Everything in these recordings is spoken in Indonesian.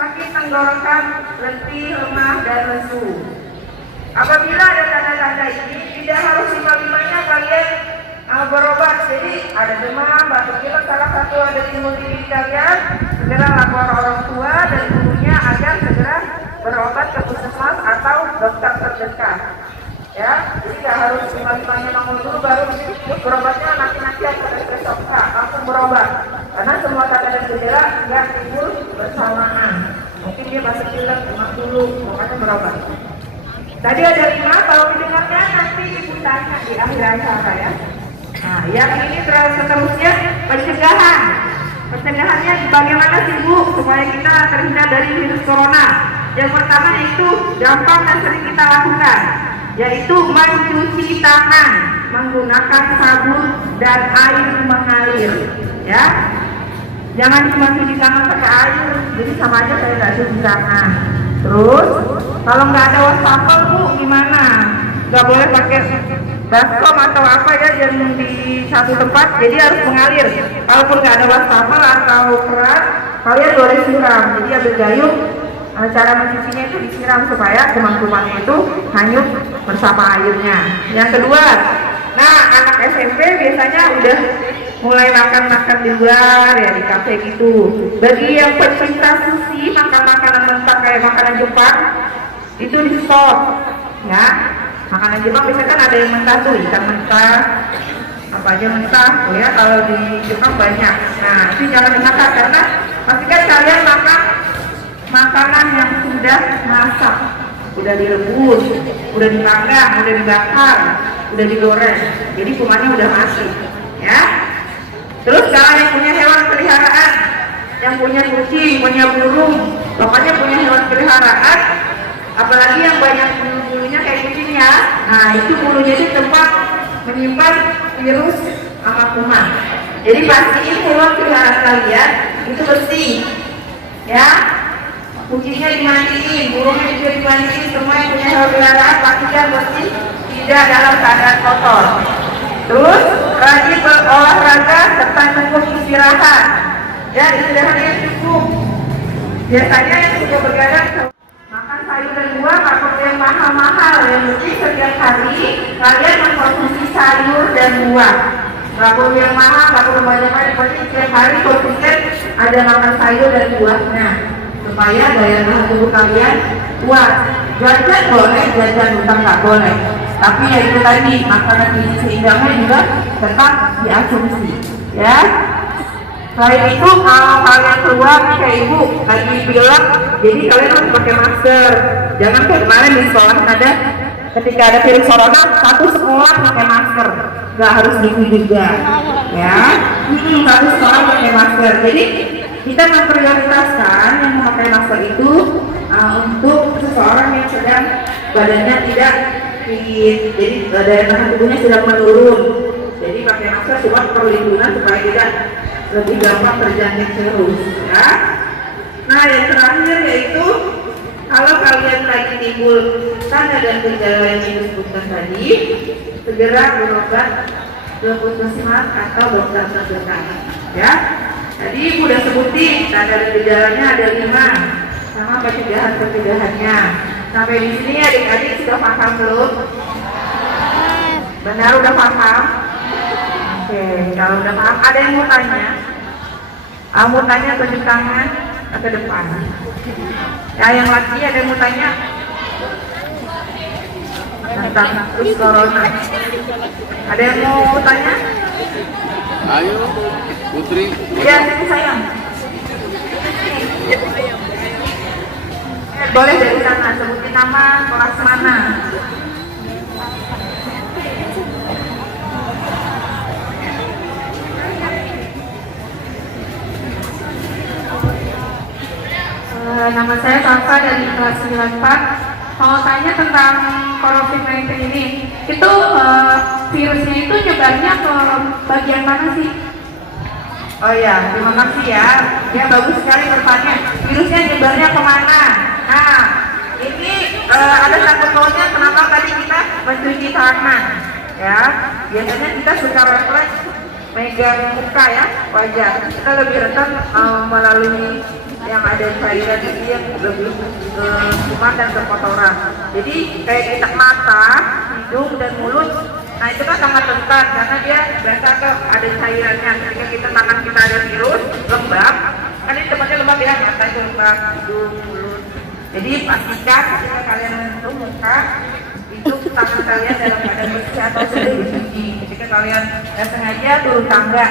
sakit tenggorokan, letih, lemah, dan lesu. Apabila ada tanda-tanda ini, tidak harus lima-limanya kalian berobat. Jadi ada demam, batuk pilek, salah satu ada timbul di diri kalian, segera lapor orang tua dan gurunya agar segera berobat ke puskesmas atau dokter terdekat. Ya, jadi tidak harus lima-limanya nongol dulu baru berobatnya nanti atau besok langsung berobat. Karena semua tanda dan gejala nggak timbul bersamaan. Mungkin dia batuk pilek, demam dulu, makanya berobat. Tadi ada 5, kalau didengarkan nanti ibu tanya di akhir acara ya. Nah, yang ini seterusnya pencegahan. Pencegahannya bagaimana sih Bu supaya kita terhindar dari virus corona? Yang pertama yaitu gampang dan sering kita lakukan, yaitu mencuci tangan menggunakan sabun dan air mengalir. Ya, jangan cuma cuci tangan pakai air, jadi sama aja saya nggak cuci tangan. Terus kalau nggak ada wastafel Bu gimana? Nggak boleh pakai baskom atau apa ya yang di satu tempat, jadi harus mengalir. Kalaupun nggak ada wastafel atau keran, kalian boleh siram. Jadi ambil gayung, cara mencucinya itu disiram supaya kuman-kumannya itu hanyut bersama airnya. Yang kedua, nah anak SMP biasanya udah mulai makan di luar ya, di kafe gitu. Bagi yang pecinta sushi, makan makanan mentah kayak makanan Jepang itu di stop ya. Makanan Jepang biasanya kan ada yang mentah tuh, ikan mentah, apa aja mentah tuh ya, kalau di Jepang banyak. Nah itu jangan dimakan, karena pastikan kalian makan makanan yang sudah masak, udah direbus, udah dipanggang, udah dibakar, udah digoreng, jadi kumannya udah masuk ya. Terus kalau yang punya hewan peliharaan, yang punya kucing, punya burung, pokoknya punya hewan peliharaan, apalagi yang banyak bulu-bulunya kayak kucing ya, nah itu bulunya itu tempat menyimpan virus sama kuman. Jadi pastiin hewan peliharaan kalian itu bersih ya. Kucingnya dimandiin, burungnya juga dimandiin, semua yang punya hewan peliharaan pastikan bersih, tidak dalam keadaan kotor. Terus rajin berolahraga serta cukup istirahat dan istirahat yang cukup. Biasanya yang suka begadang makan sayur dan buah nggak perlu yang mahal-mahal, yang penting setiap hari kalian mengkonsumsi sayur dan buah. Nggak perlu yang mahal, nggak perlu banyak-banyak, penting setiap hari konsisten ada makan sayur dan buahnya supaya daya tahan tubuh kalian kuat. Jajan boleh, jajan utang nggak boleh. Tapi ya itu tadi, makanan gizi seimbangnya juga tetap diasumsi ya. Selain itu kalau kalian keluar kayak ibu lagi bilang, jadi kalian harus pakai masker. Jangan kayak kemarin di sekolah ada, ketika ada virus corona satu sekolah pakai masker, nggak harus gitu juga ya. Satu sekolah pakai masker. Jadi kita memprioritaskan yang memakai masker itu untuk seseorang yang sedang badannya tidak fit, jadi daya tahan tubuhnya sudah menurun. Jadi pakai masker cuma perlindungan supaya tidak lebih gampang terjangkit virus ya. Nah yang terakhir yaitu kalau kalian lagi timbul tanda dan gejala yang disebutkan tadi, segera berobat ke puskesmas atau dokter terdekat ya. Tadi ibu udah sebutin tanda dan gejalanya ada 5 sama pencegahannya. Sampai di sini adik-adik sudah paham belum? Benar udah paham? Oke, kalau udah paham ada yang mau tanya? Mau tanya tunjuk tangan ke depan. Ya yang laki ada yang mau tanya? Tentang virus corona. Ada yang mau tanya? Ayo, Putri. Ya, sini sayang. Boleh dari sana, sebutin nama, kelas mana. Nama saya Salsa dari kelas 94. Kalau tanya tentang COVID-19 ini, itu virusnya itu nyebarnya ke bagian mana sih? Oh ya, terima kasih ya. Ya bagus sekali bertanya. Virusnya nyebarnya kemana? Nah, ini ada satu poinnya kenapa tadi kita mencuci tangan. Ya, biasanya kita suka refleks megang muka ya, wajah. Kita lebih rentan melalui yang ada cairan ini yang lebih ke kuman dan ke kotoran. Jadi kayak kita mata, hidung dan mulut, nah itu kan sangat rentan karena dia berasa tuh ada cairannya. Ketika kita tangan kita ada virus lembab, kan ini tempatnya lembab ya, mata itu lembab, hidung, mulut. Jadi pastikan ketika kalian menyentuh muka itu tangan kalian dalam keadaan bersih atau sudah dicuci. Ketika kalian sengaja turun tangga,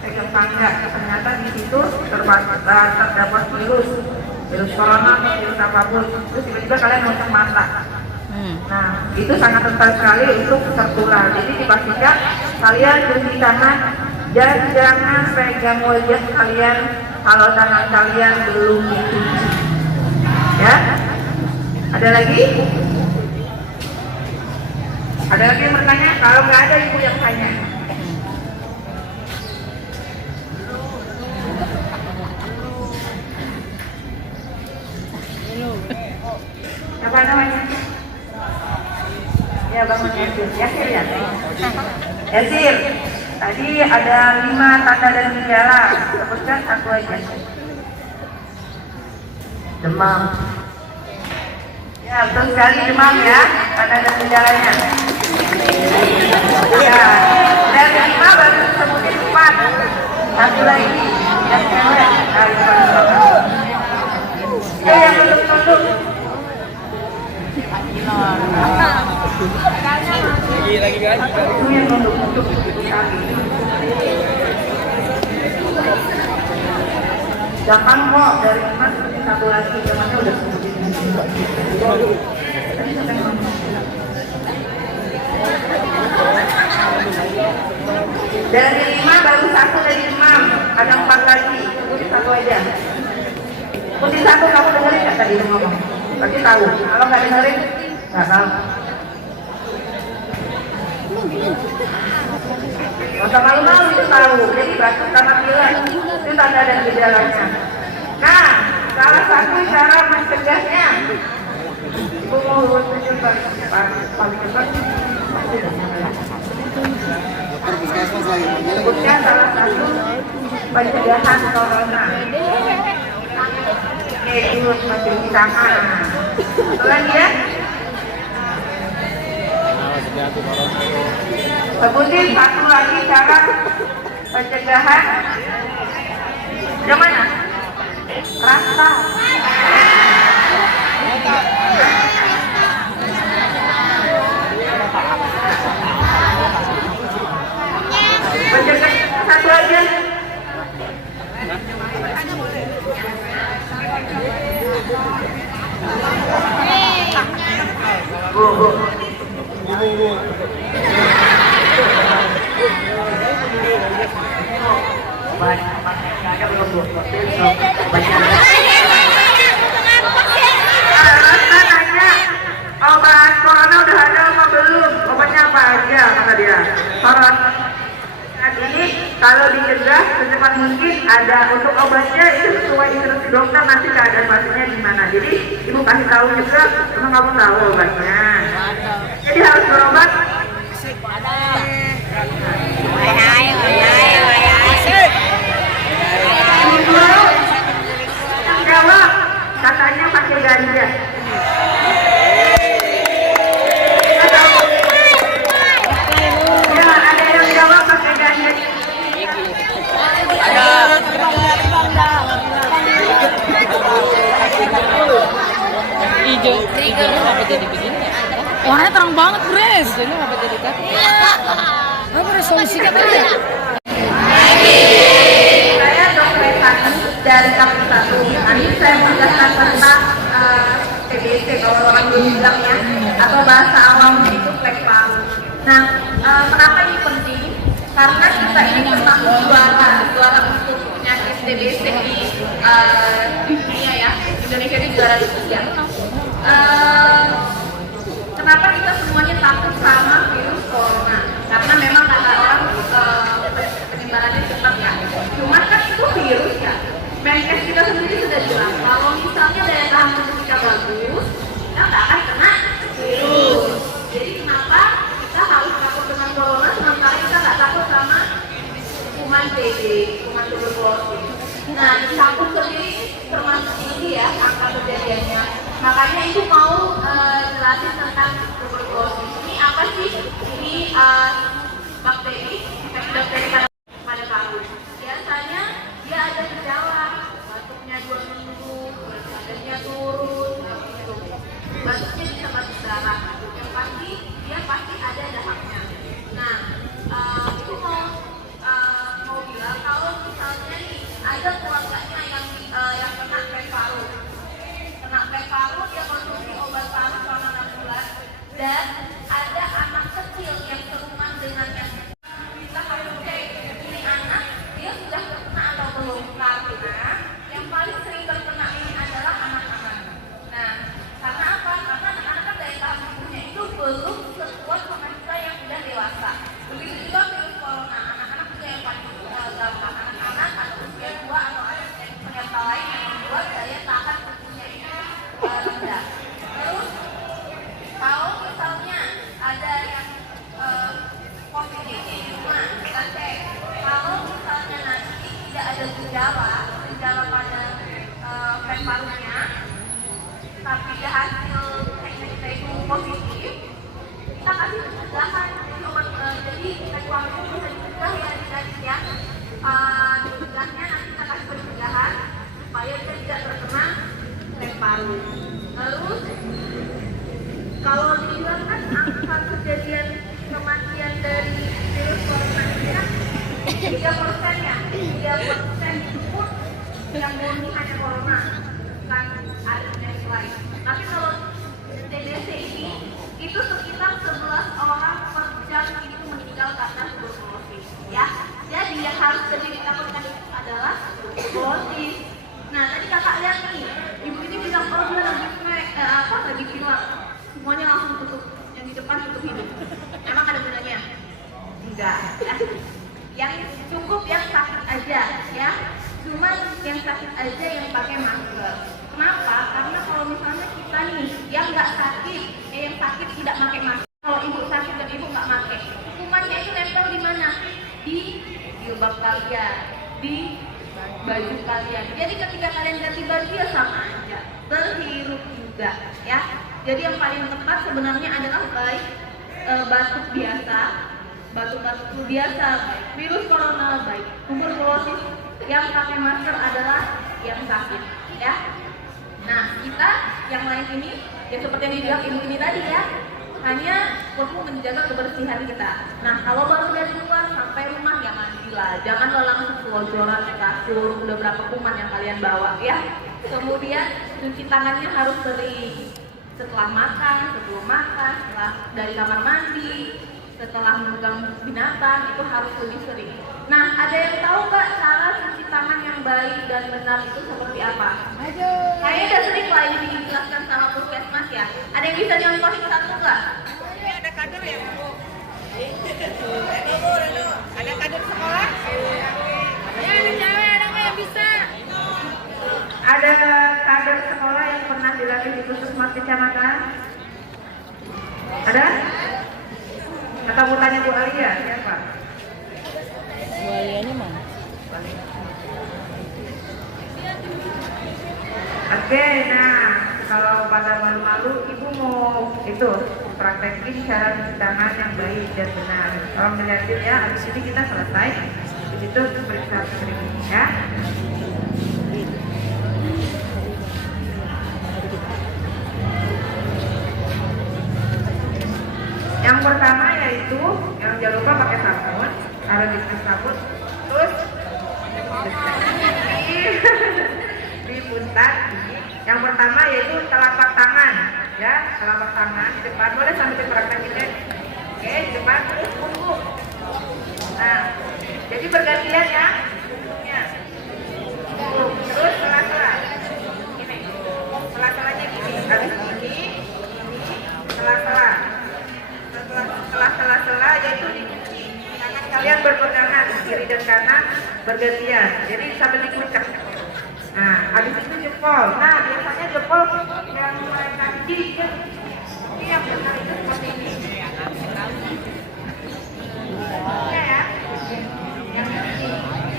pegang tangga, ternyata di situ terdapat virus corona atau virus apapun, terus tiba-tiba kalian menceng mata. Nah, itu sangat rentan sekali untuk tertular. Jadi dipastikan kalian cuci tangan dan jangan pegang wajah kalian kalau tangan kalian belum dicuci. Ya, ada lagi? Ada lagi yang bertanya? Kalau nggak ada, ibu yang tanya. Apa namanya? Ya, Bang Yasir. Yasir ya? Yasir, tadi ada 5 tanda dan gejala. Sebutkan satu aja. Demam. Ya, betul sekali demam ya. Tanda dan gejalanya. Ya, dari 5 baru sebutin 4. Satu lagi yang cewek. Ya, yang belum masuk. Lagi kan? Itu yang untuk jangan kok dari 5 sebutin satu lagi. Zamannya udah sebutin. Dari 5 baru 1 dari demam, ada 4 lagi, sebutin 1 aja. Sebutin 1, kamu dengerin nggak tadi ngomong? Pasti tahu, kalau nggak dengerin, nggak tahu. Masa malu-malu itu tahu, jadi batuk sama pilek, itu tanda dan gejalanya. Nah, salah satu cara mencegahnya, ibu mau tunjuk paling cepat. Sebutnya salah satu pencegahan corona. Yaitu mencuci tangan. Satu lagi ya. Sebutin satu lagi cara pencegahan. Yang mana? Rasa. Pencegahan satu aja. Bu. Obat corona udah ada apa belum? Obatnya apa aja kata dia? Saat ini kalau dicegah secepat mungkin ada untuk obatnya itu sesuai instruksi dokter, nanti keadaan pasiennya gimana. Jadi ibu kasih tahu juga, emang kamu tahu obatnya. Jadi harus berobat. Jawab, katanya pakai ganja. Ya, ada yang jawab pakai ganja. Hijaunya apa jadi begini? Warnanya terang banget, Bres. Hijaunya apa jadi kaki? Apa resolusi katanya? Saya Dr. Sani dari Kapus 1. Nanti saya menjelaskan tentang TBC kalau orang belum bilangnya, atau bahasa awamnya itu flek paru. Nah, kenapa ini penting? Karena kita ini termasuk juara untuk penyakit TBC di dunia ya. Indonesia ini juara ketiga. Kenapa kita semuanya takut sama virus corona? Karena memang kata orang penyebarannya cepat ya. Cuma kan itu virus ya. Menkes kita sendiri sudah bilang kalau misalnya daya tahan tubuh kita bagus, kita nggak akan kena virus. Jadi kenapa kita harus takut dengan corona sementara kita nggak takut sama kuman TB, kuman tuberkulosis. Nah, takut sendiri termasuk tinggi ya angka kejadiannya. Makanya Ibu mau jelasin tentang tuberkulosis. Ini apa sih? Ini bakteri, infeksi bakteri pada paru. Biasanya dia ada gejala, batuknya 2 minggu, berat badannya turun, gitu. Batuknya bisa batuk darah. Yang pasti dia pasti ada dahaknya. Nah, itu mau bilang kalau misalnya nih ada keluarganya yang kena plek paru, dia konsumsi obat paru selama 6 bulan, dan ada anak kecil yang serumah dengannya. Kita harus cek ini anak dia sudah terkena atau belum, karena yang paling sering terkena ini adalah anak-anak. Nah, karena apa? Karena anak-anak kan daya tahan tubuhnya itu belum sekuat sama kita yang sudah dewasa. Begitu juga virus corona, anak-anak juga yang paling gampang. Anak-anak atau usia 2 atau ada penyerta lain yang membuat daya tahan tubuhnya itu rendah. Terus kalau misalnya ada yang positif, nah kita cek. Kalau misalnya nanti tidak ada gejala pada plek parunya, tapi dia hasil kita itu positif, kita kasih pencegahan. Jadi obat jadi plek paru itu bisa dicegah ya ya. Dicegahnya nanti kita kasih pencegahan supaya dia tidak terkena plek paru. Terus kalau dibilang kan angka kejadian kematian dari virus corona ini kan 3% ya, 3% itu pun yang murni hanya corona, bukan ada penyakit lain. Tapi kalau TBC ini itu sekitar 11 orang per jam itu meninggal karena tuberkulosis ya. Jadi yang harus ditakutkan itu adalah tuberkulosis. Nah tadi kakak lihat nih, ibu ini bilang oh dia lagi pilek, semuanya langsung tutup, yang di depan tutup hidung. Emang ada gunanya? Enggak ya. Yang cukup yang sakit aja ya, cuma yang sakit aja yang pakai masker. Kenapa? Karena kalau misalnya kita nih yang nggak sakit, yang sakit tidak pakai masker. Kalau ibu sakit dan ibu nggak pakai, kumannya itu nempel di mana? Di jilbab kalian, di baju kalian. Jadi ketika kalian ganti baju ya sama aja, berhirup juga ya. Jadi yang paling tepat sebenarnya adalah baik batuk biasa, batuk-batuk biasa, baik virus corona, baik tuberkulosis, yang pakai masker adalah yang sakit ya. Nah kita yang lain ini ya seperti yang dibilang ibu ini tadi ya, hanya untuk menjaga kebersihan kita. Nah kalau baru dari luar sampai rumah ya mandilah, janganlah langsung selonjoran ke kasur, udah berapa kuman yang kalian bawa ya. Kemudian cuci tangannya harus sering, setelah makan, sebelum makan, setelah dari kamar mandi, setelah memegang binatang itu harus lebih sering. Nah ada yang tahu nggak cara cuci tangan yang baik dan benar itu seperti apa? Kayaknya udah sering lah ini dijelaskan sama puskesmas ya. Ada yang bisa nyontohin satu nggak? Ada kader ya Bu? Ada kader sekolah? Ya ada cewek, ada nggak yang bisa? Ada kader sekolah yang pernah dilatih di puskesmas kecamatan? Ada? Atau mau tanya Bu Alia siapa? Buayanya mana? Oke, nah kalau pada malu-malu ibu mau itu praktekin cara cuci tangan yang baik dan benar. Kalau melihat ya, habis ini kita selesai. Habis itu periksa berikutnya ya. Yang pertama yaitu yang jangan lupa pakai sabun, taruh di sabun, terus di puntat. Yang pertama yaitu telapak tangan, ya telapak tangan di depan, boleh sambil dipraktekin deh. Oke, di depan terus punggung. Nah, jadi bergantian ya. Terus sela-sela. Gini, sela-selanya gini, habis ini, sela-sela. Setelah sela-sela yaitu dicuci. Tangan kalian berpegangan kiri dan kanan bergantian. Jadi sambil dikucek. Nah, habis itu jempol. Nah, biasanya jempol yang mereka gigit. Ini yang benar itu seperti ini. Ya. Yang ini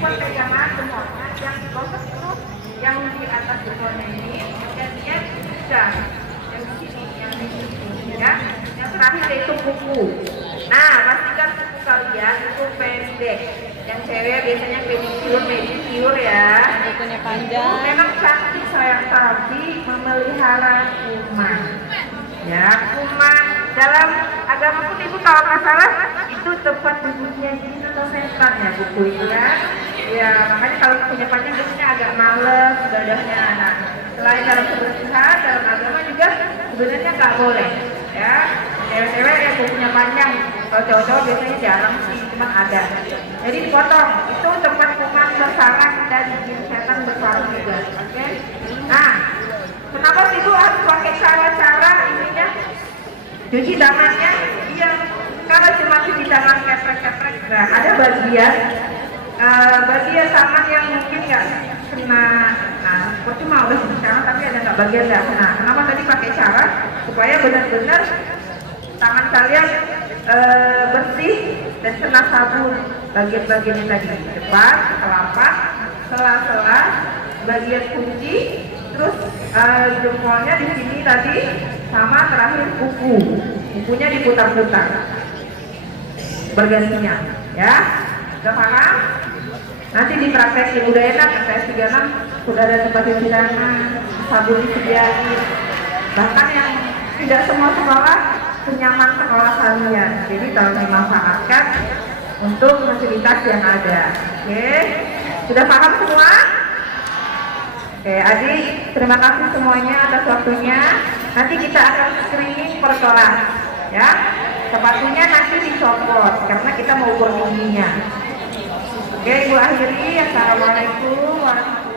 buat pegangan semua. Yang di bawah terus yang di atas atas jempolnya ini, gantian bisa yang di sini, yang di sini, ya. Yang terakhir yaitu kuku. Nah, pastikan kuku kalian itu pendek. Yang cewek biasanya pedicure ya. Kukunya panjang. Memang cantik sayang, tapi memelihara kuman. Ya, kuman dalam agama pun ibu kalau nggak salah itu tempat duduknya jin atau setan ya buku itu ya. Ya makanya kalau punya panjang biasanya agak males ibadahnya. Nah, selain dalam kebersihan dalam agama juga sebenarnya nggak boleh ya. Cewek-cewek yang punya panjang, kalau cowok-cowok biasanya jarang sih, cuma ada. Jadi dipotong, itu tempat kuman bersarang dan jin setan bersarang juga. Oke? Nah, kenapa sih ibu harus pakai cara-cara ininya? Cuci tangannya, iya. Kalau cuma cuci tangan keprek-keprek, nah ada bagian tangan yang mungkin nggak kena. Nah, percuma udah cuci tangan tapi ada nggak bagian nggak kena. Kenapa tadi pakai cara supaya benar-benar tangan kalian bersih dan kena sabun bagian-bagian tadi, depan, telapak, sela-sela, bagian kunci, terus jempolnya di sini tadi, sama terakhir kukunya diputar-putar bergantinya, ya. Udah paham? Nanti dipraktekin, udah enak, STS 36 sudah ada tempat cuci tangan, sabun disediain, bahkan yang tidak semua sekolah senyaman sekolah kalian, jadi tolong dimanfaatkan untuk fasilitas yang ada. Oke, sudah paham semua? Oke, adik, terima kasih semuanya atas waktunya. Nanti kita akan screening per kelas, ya. Sepatunya nanti dicopot karena kita mau ukur tingginya. Oke, Ibu akhiri. Assalamualaikum warahmatullahi wabarakatuh.